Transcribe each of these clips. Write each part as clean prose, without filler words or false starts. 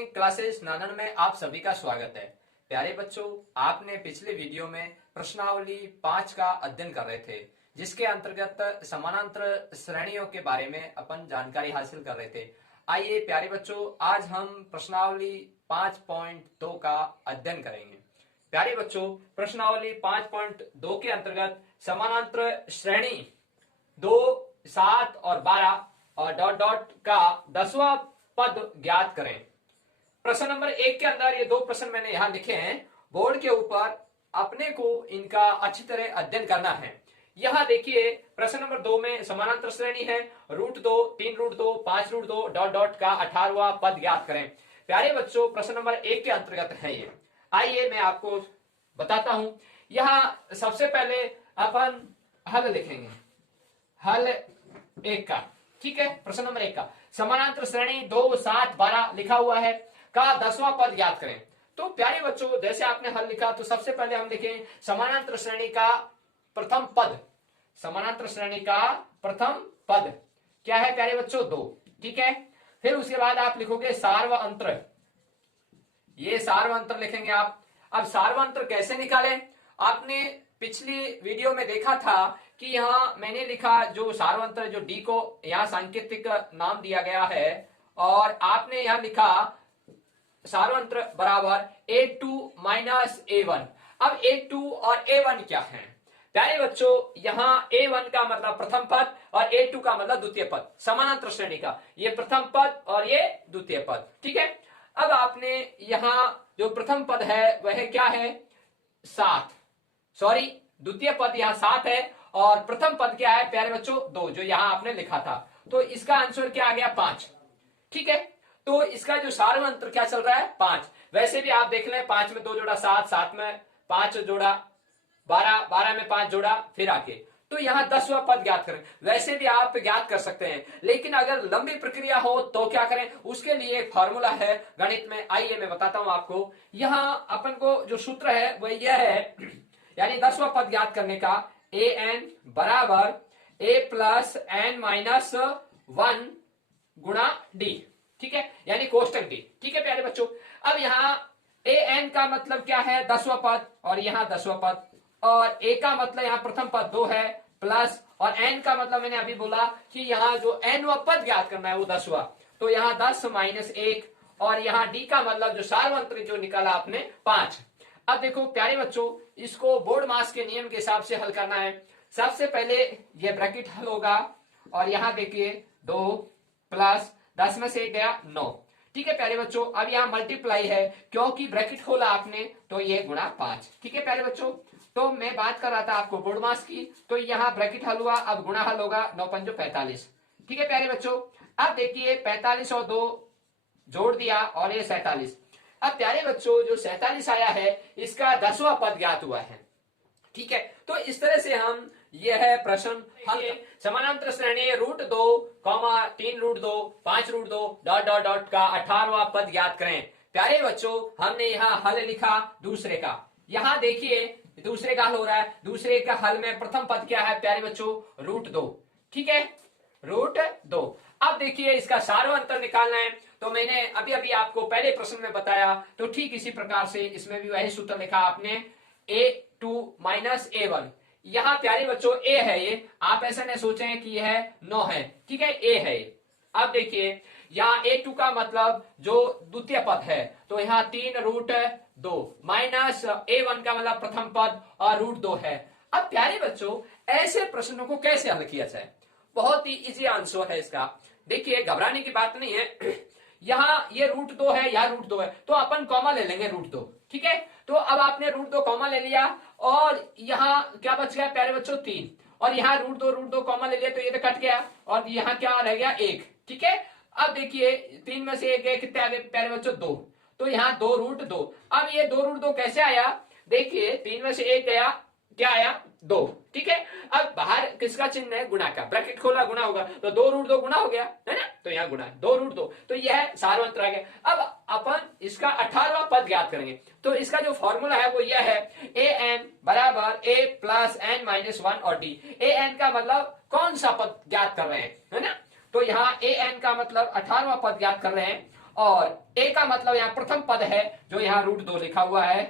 Morning classes नानन में आप सभी का स्वागत है। प्यारे बच्चों, आपने पिछले वीडियो में प्रश्नावली 5 का अध्ययन कर रहे थे, जिसके अंतर्गत समानांतर श्रेणियों के बारे में अपन जानकारी हासिल कर रहे थे। आइए प्यारे बच्चों, आज हम प्रश्नावली 5.2 का अध्ययन करेंगे। प्यारे बच्चों, प्रश्नावली 5.2 के अंतर्गत समानांतर श्रेणी 2, 7 और 12 और डॉट डॉट का 10वां पद ज्ञात करें। प्रश्न नंबर 1 के अंदर ये 2 प्रश्न मैंने यहां लिखे हैं बोर्ड के ऊपर, अपने को इनका अच्छी तरह अध्ययन करना है। यहां देखिए प्रश्न नंबर 2 में समानांतर श्रेणी है, √2, 3√2, 5√2 डॉट डॉट का 18वां पद ज्ञात करें। प्यारे बच्चों, प्रश्न नंबर 1 के अंतर्गत है ये। आइए मैं आपको बताता हूं। यहां सबसे पहले अपन हल लिखेंगे, हल 1 का। ठीक है, प्रश्न नंबर 1 का समानांतर श्रेणी 2, 7, 12 लिखा हुआ है का 10वां पद ज्ञात करें। तो प्यारे बच्चों, जैसे आपने हल लिखा तो सबसे पहले हम लिखें समानांतर श्रेणी का प्रथम पद। समानांतर श्रेणी का प्रथम पद क्या है प्यारे बच्चों? 2। ठीक है, फिर उसके बाद आप लिखोगे सार्वअंतर। ये सार्वअंतर लिखेंगे आप। अब सार्वअंतर कैसे निकालें? आपने पिछली वीडियो में देखा था कि यहां मैंने लिखा जो सार्वअंतर, जो डी को यहां सांकेतिक नाम दिया गया है, और आपने यहां लिखा सार्वअंतर बराबर A2 माइनस A1। अब A2 और A1 क्या है प्यारे बच्चों? यहां A1 का मतलब प्रथम पद और A2 का मतलब द्वितीय पद। समानांतर श्रेणी का ये प्रथम पद और ये द्वितीय पद। ठीक है, अब आपने यहां जो प्रथम पद है वह क्या है? 7। सॉरी, द्वितीय पद यहां 7 है और प्रथम पद क्या है प्यारे बच्चों? 2, जो यहां आपने लिखा था। तो इसका आंसर क्या आ गया? 5। ठीक है, तो इसका जो सार्वअंतर क्या चल रहा है? 5। वैसे भी आप देख लें, 5 में 2 जोड़ा 7, 7 में 5 जोड़ा 12, 12 में 5 जोड़ा फिर आके, तो यहां 10वां पद ज्ञात करें। वैसे भी आप ज्ञात कर सकते हैं, लेकिन अगर लंबी प्रक्रिया हो तो क्या करें? उसके लिए एक फॉर्मूला है गणित में। आइए मैं बताता हूं आपको। यहां अपन को जो सूत्र है वह यह है, यानी 10वां पद ज्ञात करने का, an बराबर a प्लस n माइनस 1 गुणा d। ठीक है, यानी कोष्टक d। ठीक है प्यारे बच्चों, अब यहां an का मतलब क्या है? 10वां पद, और यहां 10वां पद, और a का मतलब यहां प्रथम पद 2 है, प्लस, और n का मतलब मैंने अभी बोला कि यहां जो nवां पद ज्ञात करना है वो 10वां, तो यहां 10 माइनस 1, और यहां d का मतलब जो सार्वअंतर जो निकाला आपने 5। अब देखो प्यारे बच्चों, इसको बोर्ड मास के नियम के हिसाब से हल करना है। सबसे पहले ये ब्रैकेट हल होगा, और यहां देखिए 2 प्लस 10 में से 1 गया 9। ठीक है प्यारे बच्चों, अब यहां मल्टीप्लाई है क्योंकि ब्रैकेट खोला आपने, तो ये गुणा 5। ठीक है प्यारे बच्चों, तो मैं बात कर रहा था आपको बोर्ड मास की, तो यहां ब्रैकेट हल हुआ, अब गुणा हल होगा 9 पंजो 45। ठीक है प्यारे बच्चों, अब देखिए 45 और 2 जोड़ दिया और ये 47। अब प्यारे बच्चों, जो 47 आया है इसका 10वां पद ज्ञात हुआ है। ठीक है, तो इस तरह से हम यह प्रश्न हल। समानांतर श्रेणी √2, 3√2, 5√2 डॉट डॉट डॉट का 18वां पद ज्ञात करें। प्यारे बच्चों, हमने यहाँ हल लिखा दूसरे का। यहां देखिए दूसरे का हल हो रहा है। दूसरे का हल में प्रथम पद क्या है प्यारे बच्चों? √2। ठीक है, √2। अब देखिए इसका सार्वअंतर निकालना है, तो मैंने अभी अभी आपको पहले प्रश्न में बताया, तो ठीक इसी प्रकार से इसमें भी वही सूत्र लिखा आपने, A2 माइनस A1। यहां प्यारे बच्चों A है ये, आप ऐसा नहीं सोचें कि यह 9 है। ठीक है, A है। अब देखिए यहाँ A2 का मतलब जो द्वितीय पद है, तो यहाँ 3√2 माइनस A1 का मतलब प्रथम पद और √2 है। अब प्यारे बच्चों, ऐसे प्रश्नों को कैसे हल किया जाए? बहुत ही इजी आंसर है इसका। देखिए घबराने की बात नहीं है। यहां ये √2 है, यहां √2 है, तो अपन कॉमा ले लेंगे √2। ठीक है, तो अब आपने √2 कॉमा ले लिया, और यहां क्या बच गया प्यारे बच्चों? 3, और यहां √2 कॉमा ले लिया, तो ये तो कट गया, और यहां क्या रह गया? 1। ठीक है, अब देखिए 3 में से 1 गए, कितने आ गए प्यारे बच्चों? 2। तो यहाँ 2√2। अब ये 2√2 कैसे आया? देखिए 3 में से 1 गया, क्या आया? 2। ठीक है, अब बाहर किसका चिन्ह है? गुणा का। ब्रैकेट खोला, गुणा होगा, तो 2√2 गुणा हो गया है ना, तो यहाँ गुणा 2√2, तो यह सार्वअंतर आ गया। अब अपन इसका 18वां पद ज्ञात करेंगे, तो इसका जो फॉर्मूला है वो यह है, an बराबर a प्लस n माइनस 1 और d। an का मतलब कौन सा पद ज्ञात कर रहे हैं, है ना, तो यहाँ an का मतलब 18वां पद ज्ञात कर रहे हैं, और ए का मतलब यहाँ प्रथम पद है जो यहाँ √2 लिखा हुआ है,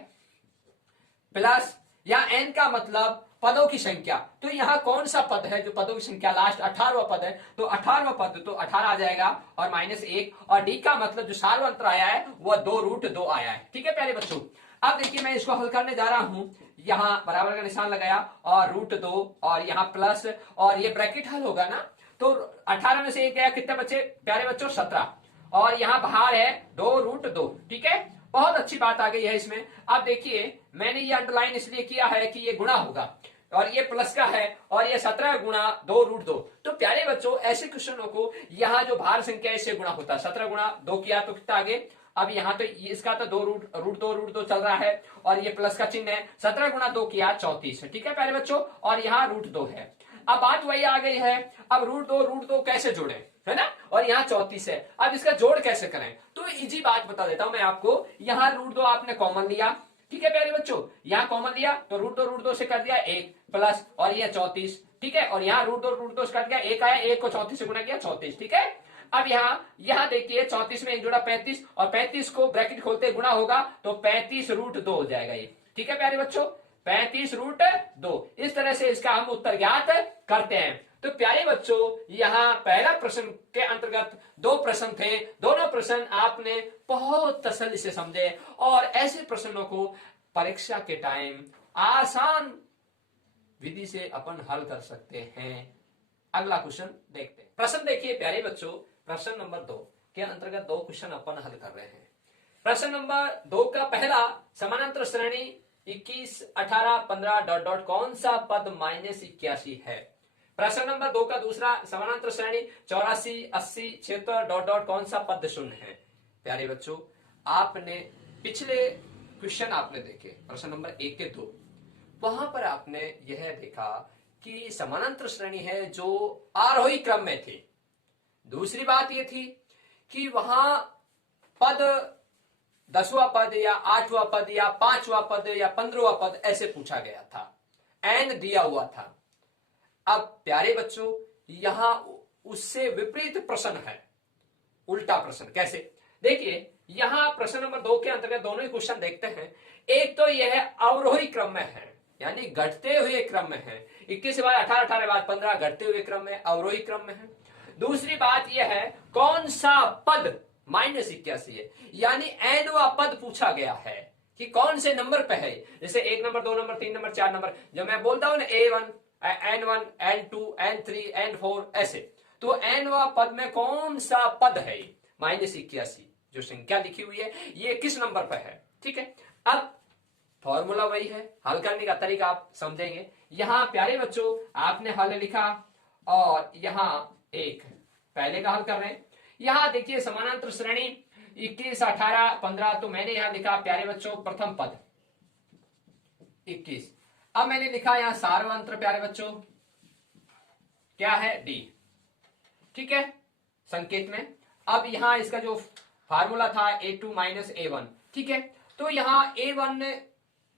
प्लस या एन का मतलब पदों की संख्या। तो यहाँ कौन सा पद है जो पदों की संख्या लास्ट 18वां पद है, तो 18वां पद तो 18 आ जाएगा और -1, और डी का मतलब जो सार्वंत्र आया है वह 2√2 आया है। ठीक है प्यारे बच्चों, अब देखिए मैं इसको हल करने जा रहा हूं, यहाँ बराबर का निशान लगाया और √2 और यहाँ प्लस और ये ब्रैकेट हल होगा ना, तो 18 में से एक गया, कितने बच्चे प्यारे बच्चों 17, और यहाँ बाहर है 2√2। ठीक है, बहुत अच्छी बात आ गई है इसमें। अब देखिए मैंने ये अंडरलाइन इसलिए किया है कि ये गुणा होगा और ये प्लस का है और ये 17 गुणा 2√2। तो प्यारे बच्चों ऐसे क्वेश्चनों को यहाँ जो भार संख्या इससे गुणा होता है, 17 गुणा 2 किया तो कितना आगे, अब यहाँ तो इसका तो 2√2 चल रहा है और ये प्लस का चिन्ह है, 17 गुणा 2 किया 34 है। ठीक है प्यारे बच्चों, और यहाँ √2 है। अब बात वही आ गई है, अब √2 कैसे जोड़े, है ना, और यहाँ 34 है, अब इसका जोड़ कैसे करें, तो इजी बात बता देता हूं मैं आपको। यहाँ √2 आपने कॉमन लिया, ठीक है प्यारे बच्चों, यहाँ कॉमन लिया तो √2 से कर दिया 1 प्लस और ये 34। ठीक है, और यहाँ √2 से कर दिया 1 आया, 1 को 34 से गुणा किया 34। ठीक है, अब यहाँ देखिए 34 में 1 जोड़ा 35 और 35 को ब्रैकेट खोलते गुणा होगा तो 35√2 हो जाएगा ये। ठीक है प्यारे बच्चों, 35√2। इस तरह से इसका हम उत्तर ज्ञात करते हैं। तो प्यारे बच्चों यहाँ पहला प्रश्न के अंतर्गत 2 प्रश्न थे, दोनों प्रश्न आपने बहुत तसल्ली से समझे और ऐसे प्रश्नों को परीक्षा के टाइम आसान विधि से अपन हल कर सकते हैं। अगला क्वेश्चन देखते हैं। प्रश्न देखिए प्यारे बच्चों, प्रश्न नंबर 2 के अंतर्गत 2 क्वेश्चन अपन हल कर रहे हैं। प्रश्न नंबर 2 का पहला, समानांतर श्रेणी 21, 18, 15 ... कौन सा पद -81 है। प्रश्न नंबर 2 का दूसरा, समानांतर श्रेणी 84, 80, 76 ... कौन सा पद शून्य है। प्यारे बच्चों आपने पिछले क्वेश्चन आपने देखे, प्रश्न नंबर 1 के 2, वहां पर आपने यह देखा कि समानांतर श्रेणी है जो आरोही क्रम में थी। दूसरी बात यह थी कि वहां पद 10वां पद या 8वां पद या 5वां पद या 15वां पद ऐसे पूछा गया था, एन दिया हुआ था। अब प्यारे बच्चों यहां उससे विपरीत प्रश्न है, उल्टा प्रश्न। कैसे, देखिए यहां प्रश्न नंबर 2 के अंतर्गत दोनों ही क्वेश्चन देखते हैं। एक तो यह अवरोही क्रम में है, यानी घटते हुए क्रम में है, 21 के बाद 18, 18 के बाद 15 घटते हुए क्रम में, अवरोही क्रम में है। दूसरी बात यह है कौन सा पद -81 है, यानी एनवा पद पूछा गया है कि कौन से नंबर पे है। जैसे 1 नंबर, 2 नंबर, 3 नंबर, 4 नंबर, जब मैं बोलता हूं ना A1, N1, N2, N3, N4 ऐसे, तो एनवा पद में कौन सा पद है -81 जो संख्या लिखी हुई है, ये किस नंबर पर है। ठीक है, अब फॉर्मूला वही है, हल करने का तरीका आप समझेंगे। यहां प्यारे बच्चों आपने हल लिखा और यहां एक पहले का हल कर रहे हैं। यहां देखिए समानांतर श्रेणी 21, 18, 15, तो मैंने यहां लिखा प्यारे बच्चों प्रथम पद 21। अब मैंने लिखा यहां सार्वंत्र प्यारे बच्चों क्या है, डी। ठीक है, संकेत में। अब यहां इसका जो फार्मूला था A2 - A1। ठीक है, तो यहां A1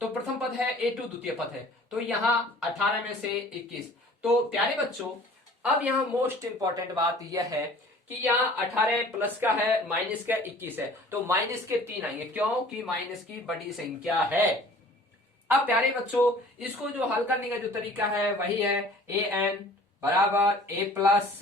तो प्रथम पद है, A2 द्वितीय पद है, तो यहां 18 में से 21। तो प्यारे बच्चों अब यहां मोस्ट इंपॉर्टेंट बात यह है कि यहां 18 प्लस का है, माइनस का 21 है, तो माइनस के 3 आएंगे, क्योंकि माइनस की बड़ी संख्या है। अब प्यारे बच्चों इसको जो हल करने का जो तरीका है वही है an बराबर a प्लस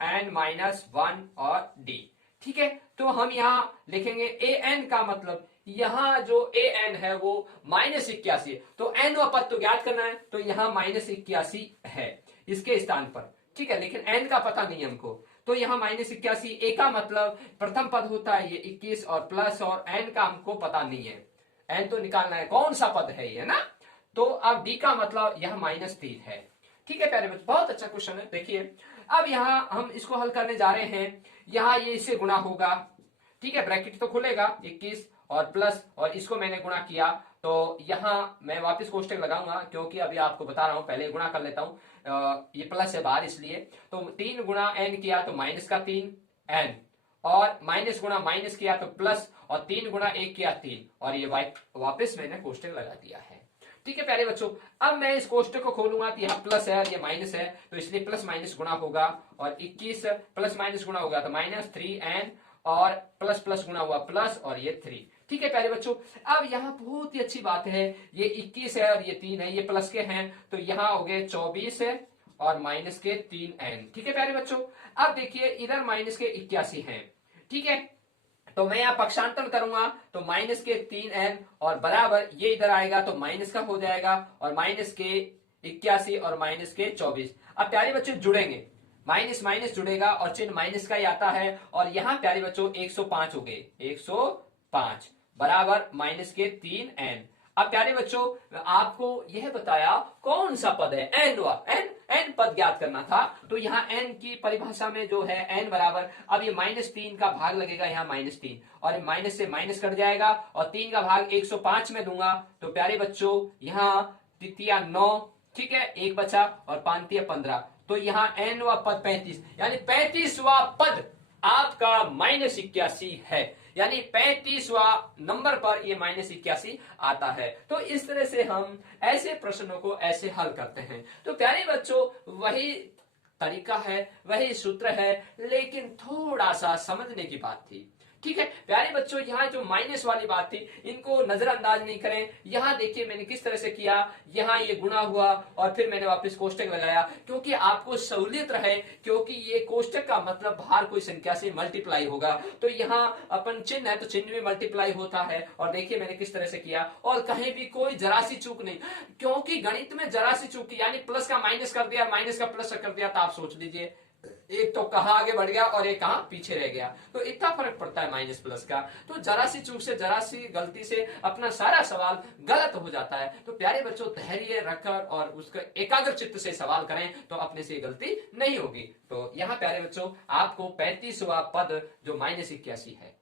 n-1 और d। ठीक है, तो हम यहां लिखेंगे an का मतलब यहां जो an है वो -81, तो n व पद तो ज्ञात करना है, तो यहां -81 है इसके स्थान पर। ठीक है, लेकिन n का पता नहीं हमको, तो यहां -81, a का मतलब प्रथम पद होता है ये 21 और प्लस, और n का हमको पता नहीं है, n तो निकालना है कौन सा पद है ये ना। तो अब d का मतलब यह -3 है। ठीक है प्यारे बच्चों, बहुत अच्छा क्वेश्चन है। देखिए अब यहां हम इसको हल करने जा रहे हैं, यहां ये इससे गुणा होगा। ठीक है, ब्रैकेट तो खुलेगा 21 और प्लस, और इसको मैंने गुणा किया, तो यहां मैं वापस कोष्टक लगाऊंगा क्योंकि अभी आपको बता रहा हूं, पहले गुणा कर लेता हूं। ये प्लस है बाहर इसलिए, तो 3 गुणा n किया तो -3 n, और माइनस गुणा माइनस किया तो प्लस, और 3 गुणा 1 किया 3, और ये वापस मैंने कोष्टक लगा दिया है। ठीक है प्यारे बच्चों, अब मैं इस कोष्टक को खोलूंगा तो यहाँ प्लस है और ये माइनस है, तो इसलिए प्लस माइनस गुणा होगा, और 21 प्लस माइनस गुणा होगा तो -3n, और प्लस प्लस गुणा हुआ प्लस और ये 3। ठीक है प्यारे बच्चों, अब यहाँ बहुत ही अच्छी बात है, ये 21 है और ये 3 है, ये प्लस के हैं तो यहाँ हो गए 24 है और माइनस के 3n। ठीक है प्यारे बच्चों, अब देखिए इधर माइनस के 81 हैं। ठीक है, तो मैं यहाँ पक्षांतर करूंगा तो माइनस के 3n और बराबर ये इधर आएगा तो माइनस का हो जाएगा और माइनस के 81 और माइनस के 24। अब प्यारे बच्चों जुड़ेंगे, माइनस माइनस जुड़ेगा और चिन्ह माइनस का ही आता है और यहाँ प्यारे बच्चों 105 हो गए, 105 बराबर माइनस के 3n। अब प्यारे बच्चों आपको यह बताया कौन सा पद है, n पद ज्ञात करना था। तो यहाँ n की परिभाषा में जो है n बराबर, अब ये -3 का भाग लगेगा यहाँ -3 और माइनस से माइनस कट जाएगा और 3 का भाग 105 में दूंगा तो प्यारे बच्चों यहाँ तृतीया 9, ठीक है, 1 बचा और पांतिया 15, तो यहाँ n वा पद 35, यानी 35वां पद आपका -81 है, यानी 35वां नंबर पर ये -81 आता है। तो इस तरह से हम ऐसे प्रश्नों को ऐसे हल करते हैं। तो प्यारे बच्चों वही तरीका है, वही सूत्र है, लेकिन थोड़ा सा समझने की बात थी। ठीक है प्यारे बच्चों, यहाँ जो माइनस वाली बात थी इनको नजरअंदाज नहीं करें। यहाँ देखिए मैंने किस तरह से किया, यहाँ ये गुणा हुआ और फिर मैंने वापस कोष्टक लगाया क्योंकि आपको सहूलियत रहे, क्योंकि ये कोष्टक का मतलब बाहर कोई संख्या से मल्टीप्लाई होगा तो यहाँ अपन चिन्ह है तो चिन्ह में मल्टीप्लाई होता है। और देखिए मैंने किस तरह से किया और कहीं भी कोई जरा सी चूक नहीं, क्योंकि गणित में जरा सी चूक यानी प्लस का माइनस कर दिया, माइनस का प्लस कर दिया, तो आप सोच लीजिए एक तो कहां आगे बढ़ गया और एक कहां पीछे रह गया, तो इतना फर्क पड़ता है माइनस प्लस का। तो जरा सी चूक से, जरा सी गलती से अपना सारा सवाल गलत हो जाता है। तो प्यारे बच्चों धैर्य रखकर और उसका एकाग्र चित्त से सवाल करें तो अपने से गलती नहीं होगी। तो यहाँ प्यारे बच्चों आपको 35वां पद जो -81 है।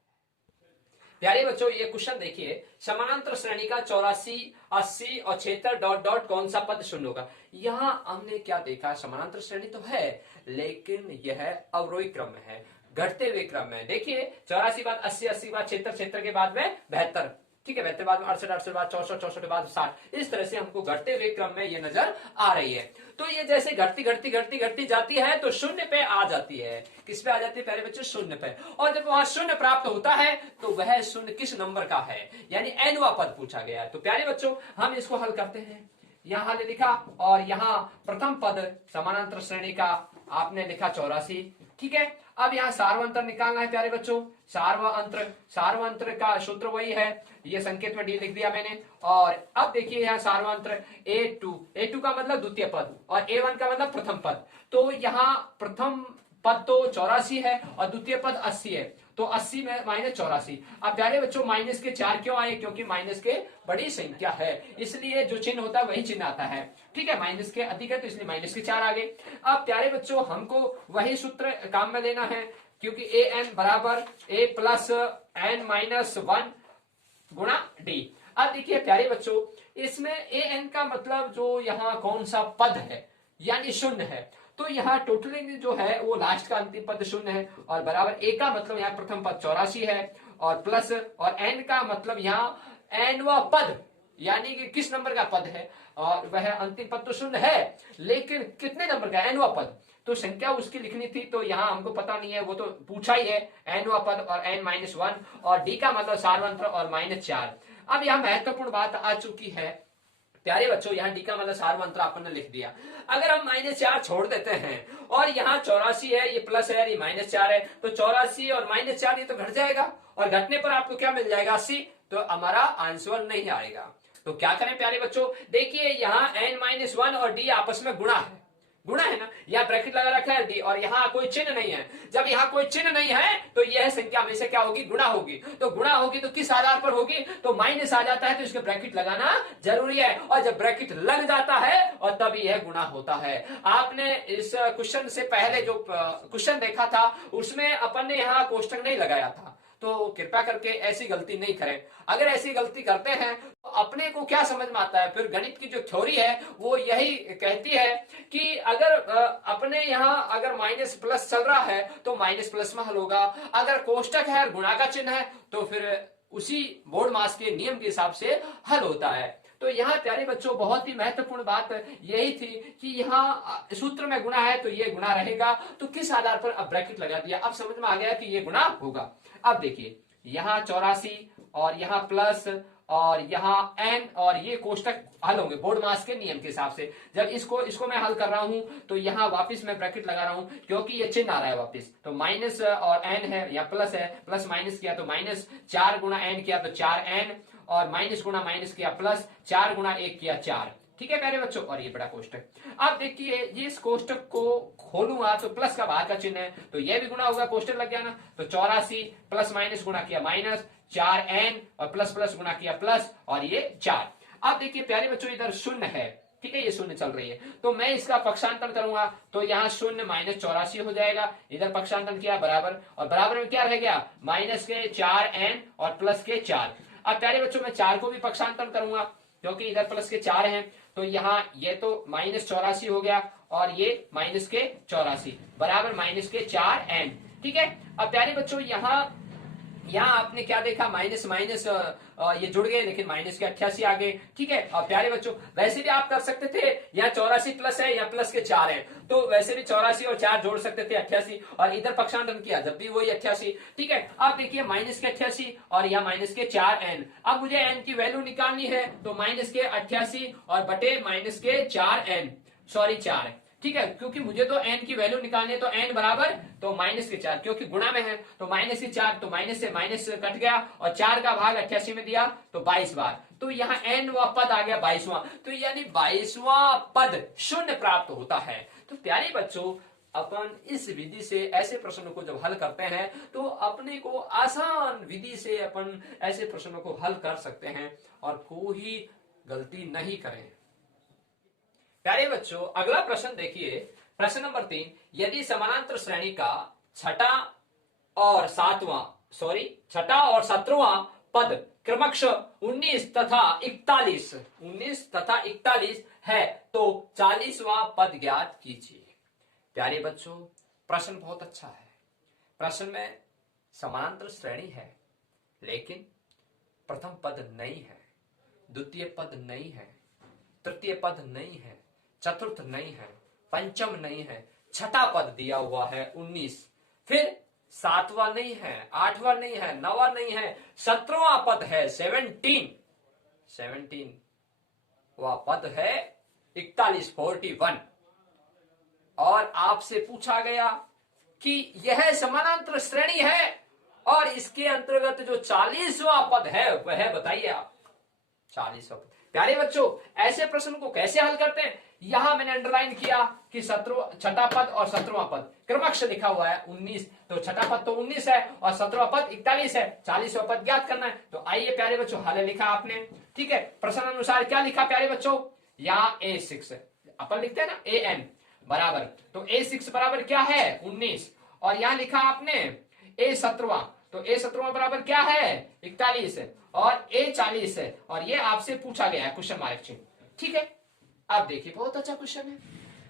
प्यारे बच्चों ये क्वेश्चन देखिए, समानांतर श्रेणी का 84, 80 और 76 डॉट डॉट कौन सा पद शून्य होगा। यहाँ हमने क्या देखा, समानांतर श्रेणी तो है लेकिन यह अवरोही क्रम में है, घटते हुए क्रम में। देखिए 84 बाद 80, 80 बाद 76, 76 के बाद में 72, ठीक है, 72 बाद 68, 68 बाद 64, 64 के बाद 60, इस तरह से हमको घटते हुए क्रम में ये नजर आ रही है। तो ये जैसे घटती घटती घटती घटती जाती है तो शून्य पे आ जाती है। किस पे आ जाती है प्यारे बच्चों, शून्य पे। और जब वहां शून्य प्राप्त होता है तो वह शून्य किस नंबर का है, यानी nवां पद पूछा गया है। तो प्यारे बच्चों हम इसको हल करते हैं। यहाँ लिखा और यहाँ प्रथम पद समानांतर श्रेणी का आपने लिखा 84, ठीक है। अब यहाँ सार्वंतर निकालना है प्यारे बच्चों, सार्वंतर का सूत्र वही है, ये संकेत में डी लिख दिया मैंने। और अब देखिए यहाँ सार्वंतर A2 का मतलब द्वितीय पद और A1 का मतलब प्रथम पद। तो यहाँ प्रथम पद तो 84 है और द्वितीय पद 80 है, तो 80 में -84। अब प्यारे बच्चों माइनस के 4 क्यों आए, क्योंकि माइनस के बड़ी संख्या है इसलिए जो चिन्ह होता है वही चिन्ह आता है, ठीक है। माइनस के अधिक है तो इसलिए माइनस के 4 आ गए। अब प्यारे बच्चों हमको वही सूत्र काम में लेना है, क्योंकि an बराबर a प्लस n माइनस 1 गुणा d। अब देखिए प्यारे बच्चों इसमें an का मतलब जो यहाँ कौन सा पद है, यानी शून्य है, तो यहाँ टोटली जो है वो लास्ट का अंतिम पद शून्य है और बराबर a का मतलब यहाँ प्रथम पद 84 है और प्लस और n का मतलब यहाँ nवां पद, यानी कि किस नंबर का पद है, और वह अंतिम पद तो शून्य है लेकिन कितने नंबर का, nवां पद, तो संख्या उसकी लिखनी थी तो यहाँ हमको पता नहीं है, वो तो पूछा ही है nवां पद और n-1 और d का मतलब सार्वंत्र और -4। अब यहाँ महत्वपूर्ण बात आ चुकी है प्यारे बच्चों, यहाँ डी का मतलब सार्वंत्र आपने लिख दिया। अगर हम -4 छोड़ देते हैं और यहाँ 84 है, ये प्लस है, ये -4 है, तो 84 और -4 ये तो घट जाएगा और घटने पर आपको क्या मिल जाएगा, 80। तो हमारा आंसर नहीं आएगा। तो क्या करें प्यारे बच्चों, देखिए यहाँ n-1 और d आपस में गुणा है ना, यहाँ ब्रैकेट लगा रखा है डी और यहाँ कोई चिन्ह नहीं है। जब यहाँ कोई चिन्ह नहीं है तो यह संख्या हमेशा क्या होगी, गुणा होगी। तो गुणा होगी तो किस आधार पर होगी, तो माइनस आ जाता है तो इसके ब्रैकेट लगाना जरूरी है, और जब ब्रैकेट लग जाता है और तभी यह गुणा होता है। आपने इस क्वेश्चन से पहले जो क्वेश्चन देखा था उसमें अपन ने यहाँ कोष्टक नहीं लगाया था, तो कृपया करके ऐसी गलती नहीं करें। अगर ऐसी गलती करते हैं तो अपने को क्या समझ में आता है, फिर गणित की जो थ्योरी है वो यही कहती है कि अगर अपने यहाँ अगर माइनस प्लस चल रहा है तो माइनस प्लस में हल होगा, अगर कोष्टक है और गुणा का चिन्ह है तो फिर उसी बोर्ड मास के नियम के हिसाब से हल होता है। तो यहाँ प्यारे बच्चों बहुत ही महत्वपूर्ण बात यही थी कि यहाँ सूत्र में गुणा है तो ये गुणा रहेगा, तो किस आधार पर अब ब्रैकेट लगा दिया, अब समझ में आ गया कि ये गुणा होगा। अब देखिए यहाँ 84 और यहाँ प्लस और यहाँ n और ये कोष्टक हल होंगे बोर्ड मास के नियम के हिसाब से। जब इसको मैं हल कर रहा हूं तो यहाँ वापस मैं ब्रैकेट लगा रहा हूं क्योंकि ये चिन्ह आ रहा है वापस, तो माइनस और n है या प्लस है, प्लस माइनस किया तो माइनस, 4 गुणा n किया तो 4n और माइनस गुणा माइनस किया प्लस, 4 गुणा 1 किया 4। ठीक है प्यारे बच्चों, और ये बड़ा कोष्टक। अब देखिए ये इस कोष्टक को खोलूंगा तो प्लस का बाहर का चिन्ह है तो ये भी गुणा होगा, कोष्टक लग गया ना, तो 84 प्लस माइनस गुणा किया माइनस, 4n और प्लस प्लस गुणा किया प्लस और ये 4। अब देखिए प्यारे बच्चों इधर शून्य है, ठीक है, ये शून्य चल रही है तो मैं इसका पक्षांतर करूंगा तो यहाँ शून्य माइनस 84 हो जाएगा, इधर पक्षांतर किया बराबर, और बराबर में क्या रह गया माइनस के 4n और प्लस के 4। अब प्यारे बच्चों मैं 4 को भी पक्षांतर करूंगा क्योंकि इधर प्लस के 4 हैं, तो यहाँ ये तो माइनस 84 हो गया और ये माइनस के 84 बराबर माइनस के 4n। ठीक है, अब प्यारे बच्चों यहाँ आपने क्या देखा, माइनस माइनस ये जुड़ गए लेकिन माइनस के 88 आ गए। ठीक है, अब प्यारे बच्चों वैसे भी आप कर सकते थे, यहाँ 84 प्लस है या प्लस के 4 है तो वैसे भी 84 और 4 जोड़ सकते थे 88 और इधर पक्षांतर किया जब भी वही 88। ठीक है, अब देखिए माइनस के 88 और यहाँ माइनस के 4n। अब मुझे n की वैल्यू निकालनी है तो माइनस के 88 और बटे माइनस के 4n, सॉरी 4। ठीक है, क्योंकि मुझे तो n की वैल्यू निकालनी है तो n बराबर तो माइनस के 4, क्योंकि गुणा में है तो माइनस के 4, तो माइनस से माइनस कट गया और 4 का भाग 88 में दिया तो 22 बार, तो यहाँ n वा पद आ गया 22वां, तो यानी 22वां पद शून्य प्राप्त होता है। तो प्यारे बच्चों अपन इस विधि से ऐसे प्रश्नों को जब हल करते हैं तो अपने को आसान विधि से अपन ऐसे प्रश्नों को हल कर सकते हैं और कोई गलती नहीं करें। प्यारे बच्चों अगला प्रश्न देखिए, प्रश्न नंबर 3, यदि समानांतर श्रेणी का छठा और 17वां पद क्रमशः 19 तथा 41 है तो 40वां पद ज्ञात कीजिए। प्यारे बच्चों प्रश्न बहुत अच्छा है, प्रश्न में समानांतर श्रेणी है लेकिन प्रथम पद नहीं है, द्वितीय पद नहीं है, तृतीय पद नहीं है, चतुर्थ नहीं है, पंचम नहीं है, छठा पद दिया हुआ है 19, फिर 7वां नहीं है, 8वां नहीं है, 9वां नहीं है, 17वां पद है 17 वह पद है 41 और आपसे पूछा गया कि यह समानांतर श्रेणी है और इसके अंतर्गत जो 40वां पद है वह बताइए आप। 40वां पद। प्यारे बच्चों ऐसे प्रश्न को कैसे हल करते हैं, यहां मैंने अंडरलाइन किया कि छठा पद और 17वां पद क्रमशः लिखा हुआ है 19, तो छठा पद तो 19 है और 17वां पद 41 है, 40वां पद ज्ञात करना है। तो आइए प्यारे बच्चों हल लिखा आपने। ठीक है, प्रश्न अनुसार क्या लिखा प्यारे बच्चों, यहाँ A6 अपन लिखते हैं ना AN बराबर, तो A6 बराबर क्या है 19 और यहाँ लिखा आपने A17, तो A17 बराबर क्या है 41 और A40 है और ये आपसे पूछा गया है क्वेश्चन मार्क चिन्ह। ठीक है, अब देखिए बहुत अच्छा क्वेश्चन है,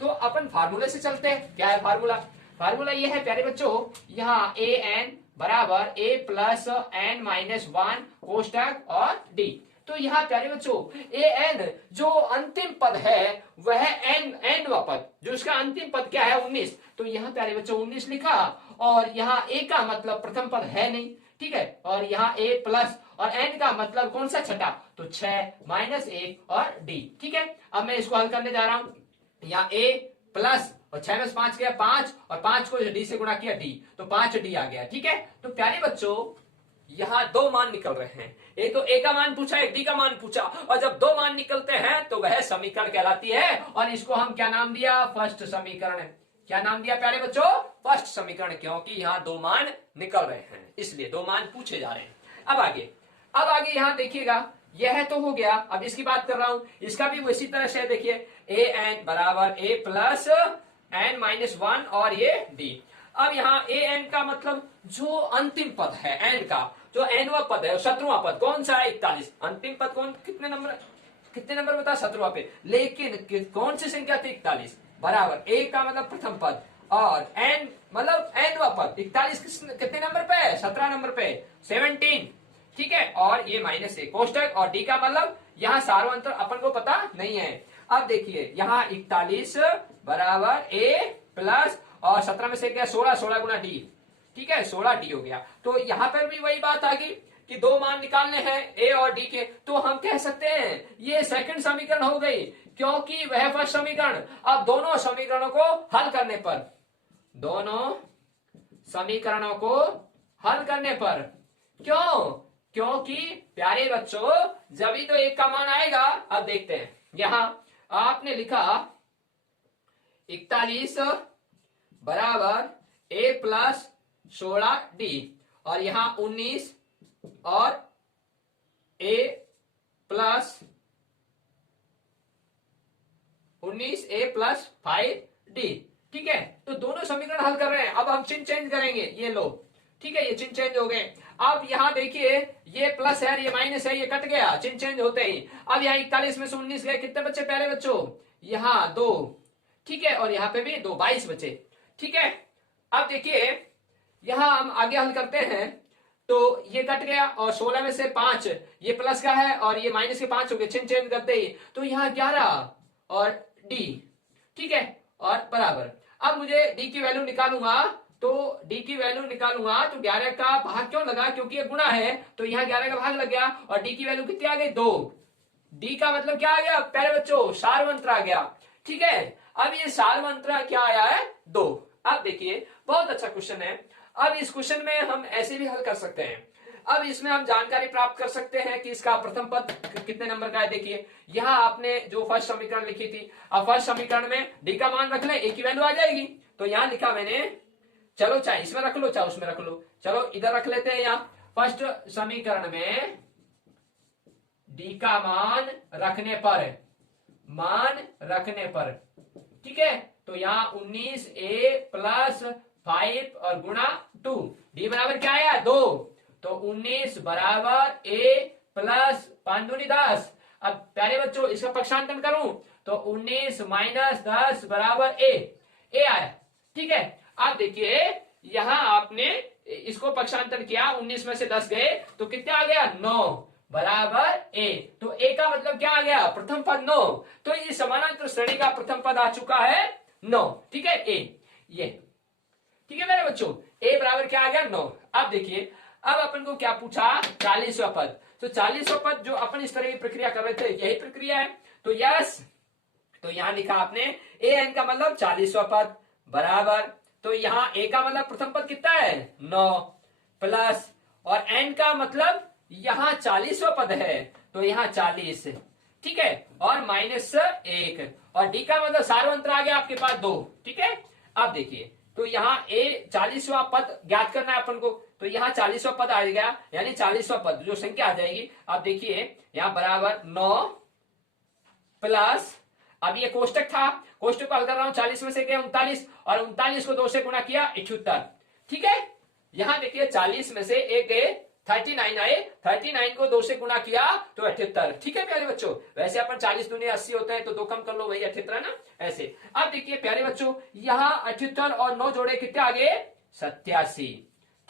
तो अपन फार्मूले से चलते हैं। क्या है फार्मूला, फार्मूला ये है प्यारे बच्चों, यहाँ AN बराबर A प्लस N माइनस 1 कोष्टक और D। तो यहाँ प्यारे बच्चों AN जो अंतिम पद है वह n वा पद, जो इसका अंतिम पद क्या है 19, तो यहाँ प्यारे बच्चों 19 लिखा और यहाँ A का मतलब प्रथम पद है नहीं। ठीक है, और यहाँ A प्लस और n का मतलब कौन सा छठा, तो 6 माइनस 1 और D। ठीक है, अब मैं इसको हल करने जा रहा हूं, यहाँ A प्लस और 6 में 5 गया 5 और 5 को D से गुणा किया D, तो 5D आ गया। ठीक है, तो प्यारे बच्चों यहाँ दो मान निकल रहे हैं, एक तो A का मान पूछा एक D का मान पूछा, और जब दो मान निकलते हैं तो वह समीकरण कहलाती है और इसको हम क्या नाम दिया, फर्स्ट समीकरण। क्या नाम दिया प्यारे बच्चों, फर्स्ट समीकरण, क्योंकि यहाँ दो मान निकल रहे हैं इसलिए दो मान पूछे जा रहे हैं। अब आगे यहाँ देखिएगा, यह तो हो गया, अब इसकी बात कर रहा हूं, इसका भी उसी तरह से देखिए AN बराबर A प्लस N माइनस 1 और ये D। अब यहाँ AN का मतलब जो अंतिम पद है N का, जो nवां पद है 17वां पद कौन सा है 41, अंतिम पद कौन कितने नंबर बता 17वां पे, लेकिन कौन सी संख्या थी 41 बराबर A का मतलब प्रथम पद और N मतलब nवां पद 41 कितने नंबर पे है 17 नंबर पे 17। ठीक है, और ये माइनस 1 कोष्टक और D का मतलब यहाँ सार्वंत्र अपन को पता नहीं है। अब देखिए यहाँ 41 बराबर a प्लस और 17 में से क्या 16, 16 गुना d, ठीक है 16 d हो गया। तो यहाँ पर भी वही बात आ गई कि दो मान निकालने हैं a और d के, तो हम कह सकते हैं ये सेकंड समीकरण हो गई, क्योंकि वह फर्स्ट समीकरण। अब दोनों समीकरणों को हल करने पर, दोनों समीकरणों को हल करने पर, क्यों? क्योंकि प्यारे बच्चों जब ही तो एक का मान आएगा। अब देखते हैं, यहां आपने लिखा 41 बराबर a प्लस 16d और यहां 19 और a प्लस 5d, ठीक है। तो दोनों समीकरण हल कर रहे हैं। अब हम चिन्ह चेंज करेंगे, ये लो, ठीक है ये चिन्ह चेंज हो गए। अब यहां देखिए ये प्लस है ये माइनस है, ये कट गया चिन्ह चेंज होते ही। अब यहाँ 41 में से 19 गए, कितने बच्चे प्यारे बच्चों? यहाँ 2, ठीक है, और यहाँ पे भी 2, 22 बचे, ठीक है। अब देखिए यहां हम आगे हल करते हैं, तो ये कट गया और 16 में से 5, ये प्लस का है और ये माइनस के 5 हो गए, चिन्ह चेंज करते ही। तो यहाँ 11 और d, ठीक है, और बराबर। अब मुझे d की वैल्यू निकालूंगा, तो d की वैल्यू निकालूंगा तो 11 का भाग क्यों लगा? क्योंकि ये गुणा है, तो यहाँ 11 का भाग लग गया और d की वैल्यू कितनी आ गई? 2। d का मतलब क्या आ गया प्यारे बच्चों? सार्वंत्र आ गया, ठीक है। अब ये सार्वंत्र क्या आया है? 2। अब देखिए बहुत अच्छा क्वेश्चन है। अब इस क्वेश्चन में हम ऐसे भी हल कर सकते हैं। अब इसमें हम जानकारी प्राप्त कर सकते हैं कि इसका प्रथम पद कितने नंबर का है। देखिए यहाँ आपने जो फर्स्ट समीकरण लिखी थी, अब फर्स्ट समीकरण में d का मान रख ले, a की वैल्यू आ जाएगी। तो यहाँ लिखा मैंने, चलो चाहे इसमें रख लो चाहे उसमें रख लो, चलो इधर रख लेते हैं। यहाँ फर्स्ट समीकरण में d का मान रखने पर, ठीक है। तो यहाँ 19a प्लस 5 और गुणा 2, d बराबर क्या आया? 2। तो 19 बराबर a प्लस 5 दूनी 10। अब प्यारे बच्चों इसका पक्षांतरण करूं तो 19 माइनस 10 बराबर a आया, ठीक है। अब देखिए यहां आपने इसको पक्षांतरण किया, 19 में से 10 गए तो कितने आ गया? 9 बराबर a। तो a का मतलब क्या आ गया? प्रथम पद 9। तो ये समानांतर श्रेणी का प्रथम पद आ चुका है 9, ठीक है a, ये ठीक है मेरे बच्चों। a बराबर क्या आ गया? 9। अब देखिए अब अपन को क्या पूछा? 40वां पद। तो 40वां पद जो अपन इस तरह की प्रक्रिया कर रहे थे यही प्रक्रिया है। तो यस, तो यहां लिखा आपने an का मतलब 40वां पद बराबर, तो यहाँ a का मतलब प्रथम पद कितना है? 9 प्लस, और n का मतलब यहाँ 40वां पद है तो यहाँ 40, ठीक है, और माइनस 1, और d का मतलब सार्वंत्र आ गया आपके पास 2, ठीक है। अब देखिए तो यहाँ a 40वां पद ज्ञात करना है अपन को, तो यहाँ 40वां पद आ गया, यानी 40वां पद जो संख्या आ जाएगी। अब देखिए यहाँ बराबर 9 प्लस, अब ये कोष्टक था, कोष्टक को हल कर रहा हूं, 40 में से गए 39 और 39 को 2 से गुणा किया 78, ठीक है। यहाँ देखिए 40 में से एक गए 39 आए, 39 को 2 से गुणा किया तो 78, ठीक है प्यारे बच्चों। वैसे अपन 40 दूनी 80 होता है तो 2 कम कर लो, वही 78 ना, ऐसे। अब देखिए प्यारे बच्चों यहाँ 78 और 9 जोड़े कितने आ गए? 87,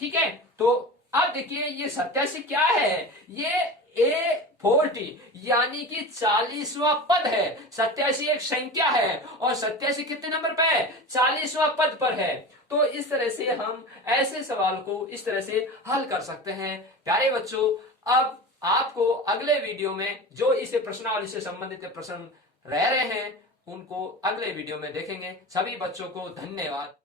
ठीक है। तो अब देखिए ये 87 क्या है? ये A40 यानी कि 40वां पद है। 87 एक संख्या है और 87 कितने नंबर पे है? 40वां पद पर है। तो इस तरह से हम ऐसे सवाल को इस तरह से हल कर सकते हैं प्यारे बच्चों। अब आपको अगले वीडियो में जो इस प्रश्नावली से संबंधित प्रश्न रह रहे हैं उनको अगले वीडियो में देखेंगे। सभी बच्चों को धन्यवाद।